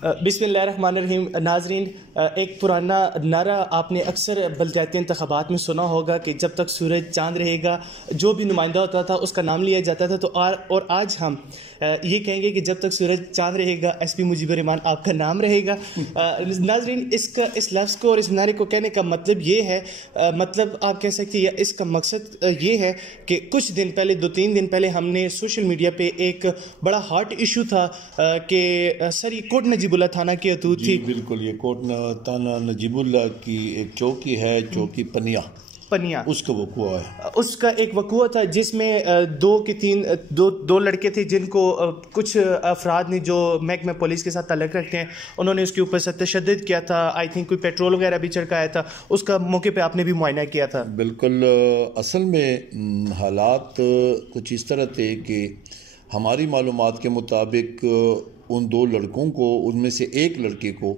बिस्मिल्लाहिर्रहमानिर्रहीम। नाजरीन, एक पुराना नारा आपने अक्सर बलदियाती इंतखाबात में सुना होगा कि जब तक सूरज चांद रहेगा, जो भी नुमाइंदा होता था उसका नाम लिया जाता था। तो और आज हम ये कहेंगे कि जब तक सूरज चांद रहेगा, SP मुजीबुर रहमान आपका नाम रहेगा। नाजरीन, इस लफ्ज़ को और इस नारे को कहने का मतलब ये है, मतलब आप कह सकते हैं या इसका मकसद ये है कि कुछ दिन पहले, 2-3 दिन पहले हमने सोशल मीडिया पे एक बड़ा हॉट इशू था कि सर ये कोट नजीबुल्लाह थाना की हदूद थी। बिल्कुल, ये कोट थाना नजीबुल्लाह की एक चौकी है, चौकी पनिया, उसका वकूआ है। उसका एक वकूआ था जिसमें दो लड़के थे जिनको कुछ अफराद ने जो महकमा पुलिस के साथ ताल्लुक़ रखते हैं, उन्होंने उसके ऊपर से तशद्दुद किया था। आई थिंक कोई पेट्रोल वगैरह भी छिड़काया था। उसका मौके पे आपने भी मुआयना किया था। बिल्कुल, असल में हालात कुछ इस तरह थे कि हमारी मालूमात के मुताबिक उन 2 लड़कों को, उनमें से एक लड़के को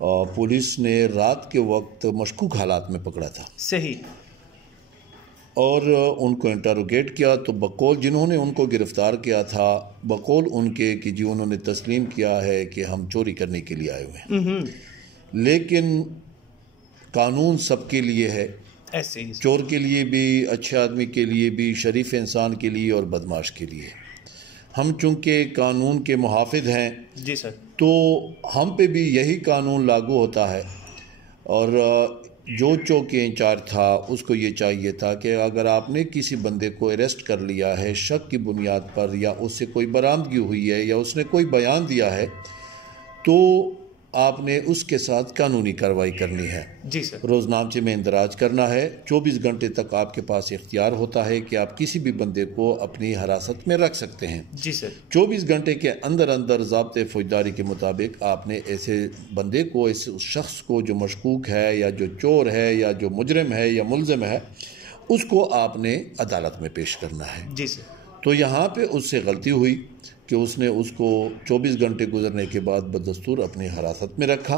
पुलिस ने रात के वक्त मशकूक हालात में पकड़ा था। सही। और उनको इंटरोगेट किया तो बकौल जिन्होंने उनको गिरफ्तार किया था, बकौल उनके कि जी उन्होंने तस्लीम किया है कि हम चोरी करने के लिए आए हुए हैं। लेकिन कानून सबके लिए है, ऐसे ही चोर के लिए भी, अच्छे आदमी के लिए भी, शरीफ इंसान के लिए और बदमाश के लिए। हम चूँकि कानून के मुहाफिज हैं जी सर, तो हम पे भी यही कानून लागू होता है। और जो चौकी इंचार्ज था उसको ये चाहिए था कि अगर आपने किसी बंदे को अरेस्ट कर लिया है शक की बुनियाद पर, या उससे कोई बरामदगी हुई है, या उसने कोई बयान दिया है, तो आपने उसके साथ कानूनी कार्रवाई करनी है। जी सर। रोज़नामचे में इंदराज करना है। 24 घंटे तक आपके पास इख्तियार होता है कि आप किसी भी बंदे को अपनी हिरासत में रख सकते हैं। जी सर। 24 घंटे के अंदर अंदर ज़ाब्ते फौजदारी के मुताबिक आपने ऐसे बंदे को, इस शख्स को जो मशकूक है या जो चोर है या जो मुजरिम है या मुलजिम है, उसको आपने अदालत में पेश करना है। जी सर। तो यहाँ पे उससे गलती हुई कि उसने उसको 24 घंटे गुजरने के बाद बदस्तूर अपनी हिरासत में रखा।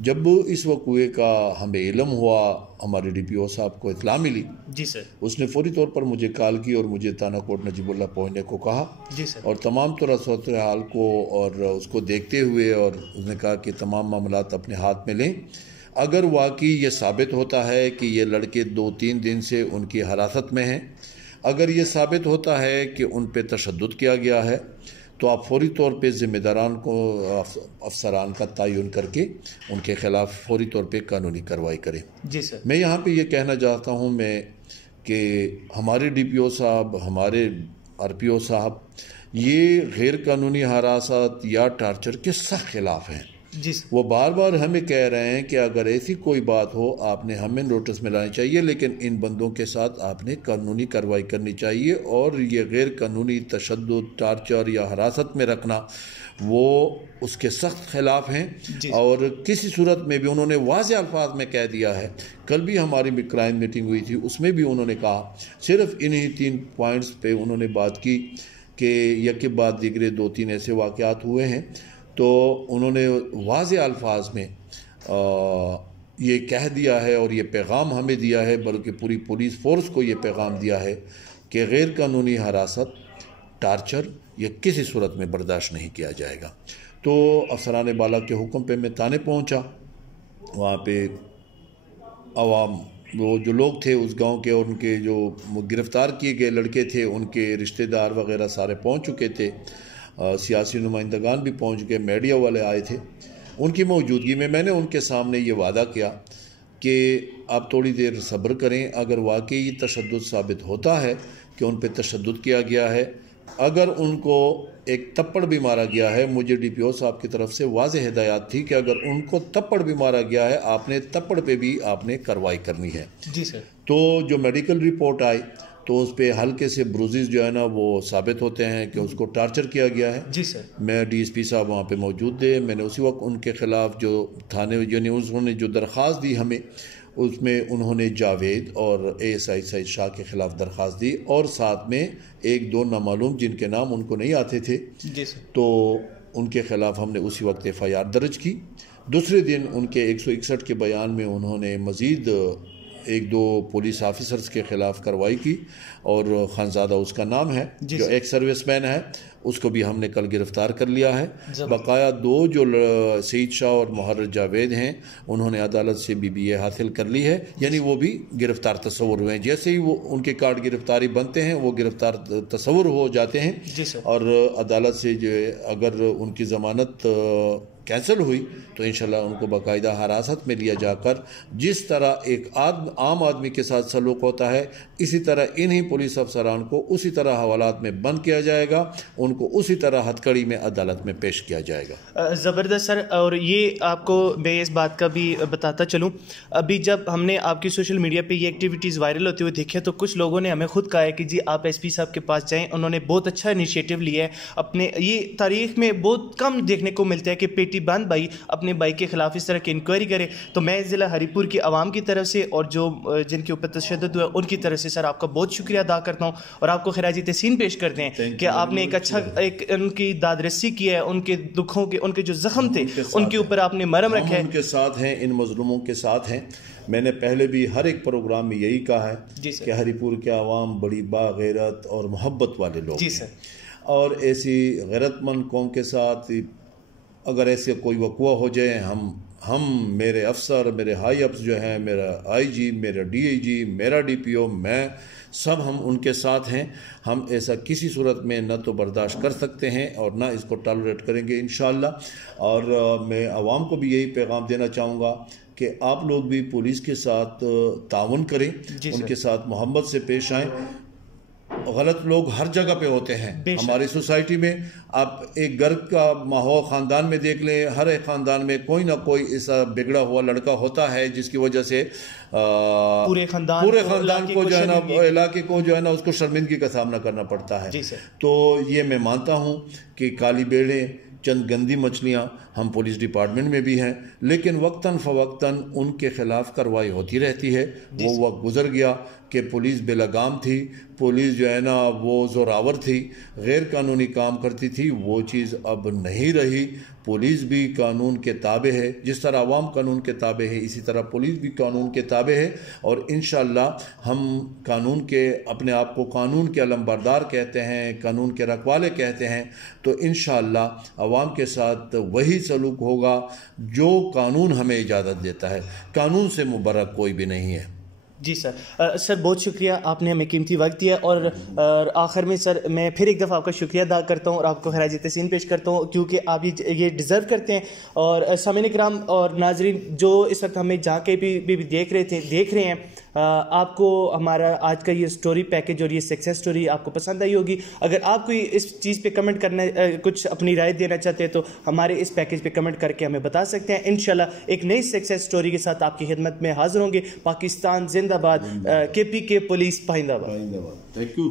जब इस वक़्वे का हमें इल्म हुआ, हमारे DPO साहब को इत्तला मिली। जी सर। उसने फौरी तौर पर मुझे कॉल की और मुझे थाना कोट नजीबुल्लाह पहुँचने को कहा। जी सर। और तमाम तरह सूरत हाल को और उसको देखते हुए, और उसने कहा कि तमाम मामलात अपने हाथ में लें। अगर वाकई ये साबित होता है कि ये लड़के 2-3 दिन से उनकी हिरासत में हैं, अगर ये साबित होता है कि उन पे तशद्दुद किया गया है, तो आप फौरी तौर पे ज़िम्मेदारान को, अफसरान का तयन करके उनके ख़िलाफ़ फौरी तौर पे कानूनी कार्रवाई करें। जी सर। मैं यहाँ पे ये कहना चाहता हूँ कि हमारे DPO साहब, हमारे RPO साहब, ये गैर कानूनी हरासत या टार्चर के सख्त खिलाफ हैं। वो बार बार हमें कह रहे हैं कि अगर ऐसी कोई बात हो आपने हमें नोटिस में लानी चाहिए, लेकिन इन बंदों के साथ आपने कानूनी कार्रवाई करनी चाहिए। और ये गैर कानूनी तशद्दुद, टार्चर या हिरासत में रखना, वो उसके सख्त खिलाफ हैं। और किसी सूरत में भी उन्होंने वाज़ेह अल्फाज में कह दिया है। कल भी हमारी क्राइम मीटिंग हुई थी, उसमें भी उन्होंने कहा, सिर्फ इन्हीं 3 पॉइंट्स पे उन्होंने बात की कि यके बाद दीगरे 2-3 ऐसे वाक़यात हुए हैं। तो उन्होंने वाज़ेह अल्फाज में ये कह दिया है और ये पैगाम हमें दिया है, बल्कि पूरी पुलिस फोर्स को ये पैगाम दिया है कि गैर कानूनी हरासत, टार्चर ये किसी सूरत में बर्दाश्त नहीं किया जाएगा। तो अफसरान बाला के हुक्म पे मैं थाने पहुंचा। वहाँ पे अवाम, वो जो लोग थे उस गांव के, और उनके जो गिरफ़्तार किए गए लड़के थे, उनके रिश्तेदार वगैरह सारे पहुँच चुके थे। सियासी नुमाइंदगान भी पहुंच गए, मीडिया वाले आए थे। उनकी मौजूदगी में मैंने उनके सामने ये वादा किया कि आप थोड़ी देर सब्र करें। अगर वाकई तशद्दुद साबित होता है कि उन पे तशद्दुद किया गया है, अगर उनको एक थप्पड़ भी मारा गया है, मुझे DPO साहब की तरफ से वाज़ेह हिदायत थी कि अगर उनको थप्पड़ भी मारा गया है, आपने थप्पड़ पे भी आपने कार्रवाई करनी है। जी सर। तो जो मेडिकल रिपोर्ट आई तो उस पर हल्के से ब्रूजेस जो है ना वो साबित होते हैं कि उसको टार्चर किया गया है। जी सर। मैं DSP साहब वहाँ पे मौजूद थे। मैंने उसी वक्त उनके ख़िलाफ़ जो थाने यानी उन्होंने जो दरख्वास्त दी हमें, उसमें उन्होंने जावेद और ASI सईद शाह के ख़िलाफ़ दरख्वास्त दी, और साथ में 1-2 नामालूम जिनके नाम उनको नहीं आते थे। जी सर। तो उनके ख़िलाफ़ हमने उसी वक्त FIR दर्ज की। दूसरे दिन उनके 161 के बयान में उन्होंने मज़ीद ایک دو پولیس آفیسرز کے خلاف کارروائی کی اور خانزادہ اس کا نام ہے جو ایک سروس مین ہے، اس کو بھی ہم نے کل گرفتار کر لیا ہے۔ بقایا دو جو سعید شاہ اور محرر جاوید ہیں انہوں نے عدالت سے BBA حاصل کر لی ہے، یعنی وہ بھی گرفتار تصور ہوئے ہیں۔ جیسے ہی وہ ان کے کارڈ گرفتاری بنتے ہیں وہ گرفتار تصور ہو جاتے ہیں، اور عدالت سے جو اگر ان کی ضمانت کینسل ہوئی تو انشاءاللہ ان کو باقاعدہ حراست میں لیا جا کر جس طرح ایک عام آدمی کے ساتھ سلوک ہوتا ہے اسی طرح انہی پولیس افسران کو اسی طرح حوالات میں بند کیا جائے گا، ان کو اسی طرح ہتھ کڑی میں عدالت میں پیش کیا جائے گا۔ زبردست سر، اور یہ آپ کو میں اس بات کا بھی بتاتا چلوں، ابھی جب ہم نے آپ کی سوشل میڈیا پہ یہ ایکٹیویٹیز وائرل ہوتے ہوئے دیکھے تو کچھ لوگوں نے ہمیں خود کہا ہے کہ جی آپ SP صاحب کے پاس جائیں، انہوں نے بہت اچھا انیشیٹو لیا ہے اپنے، یہ تاریخ میں بہت کم دیکھنے کو ملتا ہے کہ پیٹی بند بھائی اپنے بھائی کے خلاف اس طرح کی انکوائری کرے۔ تو میں ضلع ہری پور کی عوام کی طرف سے اور جو جن کے اوپر تشدد ہوا ان کی طرف سے سر آپ کا بہت شکریہ ادا کرتا ہوں اور آپ کو خراج تحسین پیش کرتے ہیں کہ آپ نے ایک اچھا ان کی داد رسی کی ہے، ان کے دکھوں کے، ان کے جو زخم تھے ان کے اوپر آپ نے مرہم رکھا ہے۔ ان کے ساتھ ہیں، ان مظلوموں کے ساتھ ہیں۔ میں نے پہلے بھی ہر ایک پروگرام میں یہی کہا ہے کہ ہری پور کے عوام بڑی باغیرت اور محبت والے لوگ ہیں، اور ایسی غیرت مند قوم کے ساتھ اگر ایسے کوئی وقوع ہو جائے، ہم میرے افسر، میرے ہائی افس جو ہیں، میرا IG، میرا DIG، میرا DPO، میں سب ہم ان کے ساتھ ہیں۔ ہم ایسا کسی صورت میں نہ تو برداشت کر سکتے ہیں اور نہ اس کو ٹالریٹ کریں گے انشاءاللہ۔ اور میں عوام کو بھی یہی پیغام دینا چاہوں گا کہ آپ لوگ بھی پولیس کے ساتھ تعاون کریں، ان کے ساتھ محبت سے پیش آئیں۔ غلط لوگ ہر جگہ پہ ہوتے ہیں ہماری سوسائٹی میں، آپ ایک گھر کا ماحول خاندان میں دیکھ لیں، ہر ایک خاندان میں کوئی نہ کوئی ایسا بگڑا ہوا لڑکا ہوتا ہے جس کی وجہ سے پورے خاندان کو جو ہے نا، علاقے کو جو ہے نا، اس کو شرمندگی کا سامنا کرنا پڑتا ہے۔ تو یہ میں مانتا ہوں کہ کالی بیڑے، چند گندی مچھلیاں ہم پولیس ڈپارٹمنٹ میں بھی ہیں، لیکن وقتاً فوقتاً ان کے خلاف کارروائی ہوتی رہتی ہے۔ وہ وقت گزر گیا کہ پولیس بے لگام تھی، پولیس جو ہے نا وہ زوراور تھی، غیر قانونی کام کرتی تھی، وہ چیز اب نہیں رہی۔ پولیس بھی قانون کے تابع ہے، جس طرح عوام قانون کے تابع ہے اسی طرح پولیس بھی قانون کے تابع ہے، اور انشاءاللہ ہم قانون کے، اپنے آپ کو قانون کے علمبردار کہتے ہیں، قانون کے رکھوالے کہتے ہیں، تو انشاءاللہ عوام کے ساتھ وہی سلوک ہوگا جو قانون ہمیں اجازت دیتا ہے۔ قانون سے مبرک کوئی بھی نہیں ہے۔ جی سر بہت شکریہ، آپ نے ہمیں قیمتی وقت دیا، اور آخر میں سر میں پھر ایک دفعہ آپ کا شکریہ ادا کرتا ہوں اور آپ کو خراج تحسین پیش کرتا ہوں کیونکہ آپ یہ ڈیزرو کرتے ہیں۔ اور سامعین کرام اور ناظرین جو اس وقت ہمیں جہاں کہیں بھی دیکھ رہے ہیں، آپ کو ہمارا آج کا یہ سٹوری پیکج اور یہ سکسیس سٹوری آپ کو پسند آئی ہوگی۔ اگر آپ کوئی اس چیز پہ کمنٹ کرنا، کچھ اپنی رائے دینا چاہتے ہیں تو ہمارے اس پیکج پہ کمنٹ کر کے ہمیں بتا سکتے ہیں۔ انشاءاللہ ایک نئی سکسیس سٹوری کے ساتھ آپ کی خدمت میں حاضر ہوں گے۔ پاکستان زندہ باد، KPK پولیس پائندہ باد۔ Thank you.